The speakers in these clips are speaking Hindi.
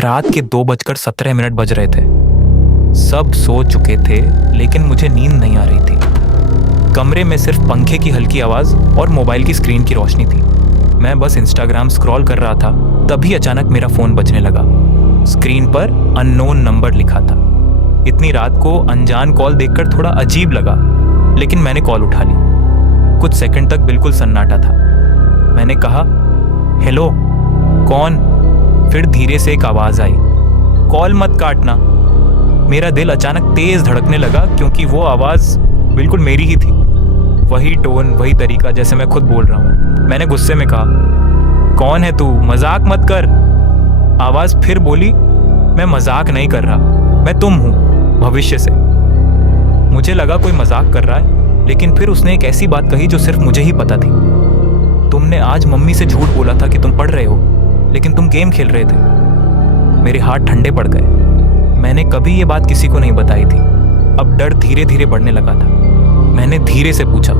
रात के 2:17 बज रहे थे। सब सो चुके थे, लेकिन मुझे नींद नहीं आ रही थी। कमरे में सिर्फ पंखे की हल्की आवाज और मोबाइल की स्क्रीन की रोशनी थी। मैं बस इंस्टाग्राम स्क्रॉल कर रहा था, तभी अचानक मेरा फोन बजने लगा। स्क्रीन पर अननोन नंबर लिखा था। इतनी रात को अनजान कॉल देखकर थोड़ा अजीब लगा, लेकिन मैंने कॉल उठा ली। कुछ सेकंड तक बिल्कुल सन्नाटा था। मैंने कहा, हेलो, कौन? फिर धीरे से एक आवाज आई, कॉल मत काटना। मेरा दिल अचानक तेज धड़कने लगा, क्योंकि वो आवाज बिल्कुल मेरी ही थी। वही टोन, वही तरीका, जैसे मैं खुद बोल रहा हूँ। मैंने गुस्से में कहा, कौन है तू? मजाक मत कर। आवाज फिर बोली, मैं मजाक नहीं कर रहा, मैं तुम हूँ, भविष्य से। मुझे लगा कोई मजाक कर रहा है, लेकिन फिर उसने एक ऐसी बात कही जो सिर्फ मुझे ही पता थी। तुमने आज मम्मी से झूठ बोला था कि तुम पढ़ रहे हो, लेकिन तुम गेम खेल रहे थे। मेरे हाथ ठंडे पड़ गए। मैंने कभी ये बात किसी को नहीं बताई थी। अब डर धीरे धीरे बढ़ने लगा था। मैंने धीरे से पूछा,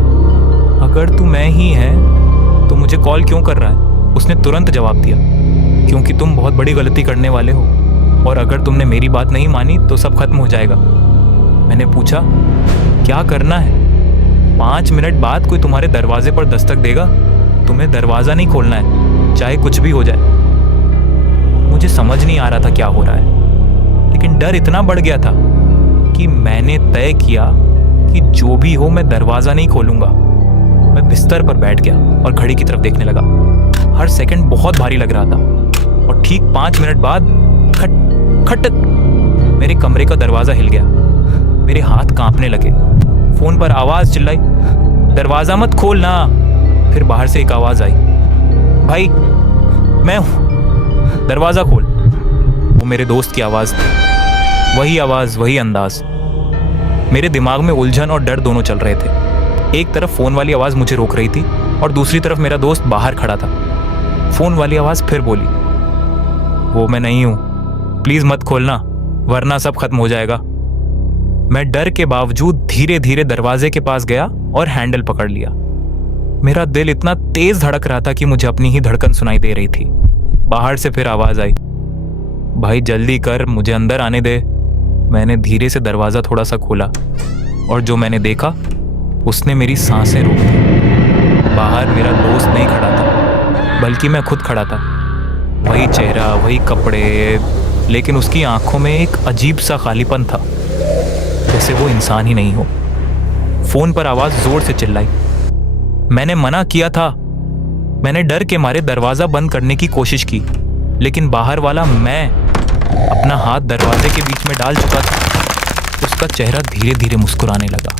अगर तू मैं ही है तो मुझे कॉल क्यों कर रहा है? उसने तुरंत जवाब दिया, क्योंकि तुम बहुत बड़ी गलती करने वाले हो, और अगर तुमने मेरी बात नहीं मानी तो सब खत्म हो जाएगा। मैंने पूछा, क्या करना है? 5 मिनट बाद कोई तुम्हारे दरवाजे पर दस्तक देगा, तुम्हें दरवाजा नहीं खोलना है, चाहे कुछ भी हो जाए। मुझे समझ नहीं आ रहा था क्या हो रहा है, लेकिन डर इतना बढ़ गया था कि मैंने तय किया कि जो भी हो मैं दरवाजा नहीं खोलूंगा। मैं बिस्तर पर बैठ गया और घड़ी की तरफ देखने लगा। हर सेकंड बहुत भारी लग रहा था, और ठीक 5 मिनट बाद खट खट मेरे कमरे का दरवाजा हिल गया। मेरे हाथ कांपने लगे। फोन पर आवाज चिल्लाई, दरवाजा मत खोलना। फिर बाहर से एक आवाज आई, भाई मैं हूं, दरवाजा खोल। वो मेरे दोस्त की आवाज थी। वही आवाज, वही अंदाज। मेरे दिमाग में उलझन और डर दोनों चल रहे थे। एक तरफ फोन वाली आवाज मुझे रोक रही थी, और दूसरी तरफ मेरा दोस्त बाहर खड़ा था। फोन वाली आवाज फिर बोली, वो मैं नहीं हूं, प्लीज मत खोलना, वरना सब खत्म हो जाएगा। मैं डर के बावजूद धीरे धीरे दरवाजे के पास गया और हैंडल पकड़ लिया। मेरा दिल इतना तेज धड़क रहा था कि मुझे अपनी ही धड़कन सुनाई दे रही थी। बाहर से फिर आवाज आई, भाई जल्दी कर, मुझे अंदर आने दे। मैंने धीरे से दरवाजा थोड़ा सा खोला, और जो मैंने देखा उसने मेरी सांसें रोक दी। बाहर मेरा दोस्त नहीं खड़ा था, बल्कि मैं खुद खड़ा था। वही चेहरा, वही कपड़े, लेकिन उसकी आंखों में एक अजीब सा खालीपन था, जैसे वो इंसान ही नहीं हो। फोन पर आवाज जोर से चिल्लाई, मैंने मना किया था। मैंने डर के मारे दरवाजा बंद करने की कोशिश की, लेकिन बाहर वाला मैं अपना हाथ दरवाजे के बीच में डाल चुका था। उसका चेहरा धीरे धीरे मुस्कुराने लगा,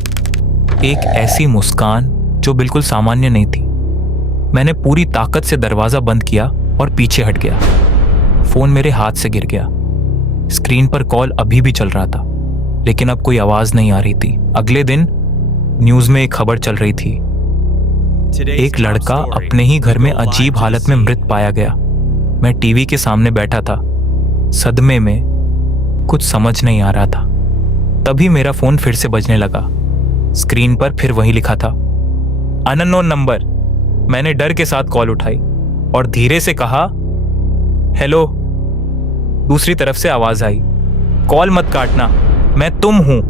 एक ऐसी मुस्कान जो बिल्कुल सामान्य नहीं थी। मैंने पूरी ताकत से दरवाजा बंद किया और पीछे हट गया। फोन मेरे हाथ से गिर गया। स्क्रीन पर कॉल अभी भी चल रहा था, लेकिन अब कोई आवाज नहीं आ रही थी। अगले दिन न्यूज में एक खबर चल रही थी, एक लड़का अपने ही घर में अजीब हालत में मृत पाया गया। मैं टीवी के सामने बैठा था, सदमे में, कुछ समझ नहीं आ रहा था। तभी मेरा फोन फिर से बजने लगा। स्क्रीन पर फिर वही लिखा था, अननोन नंबर। मैंने डर के साथ कॉल उठाई और धीरे से कहा, हेलो। दूसरी तरफ से आवाज आई, कॉल मत काटना, मैं तुम हूं,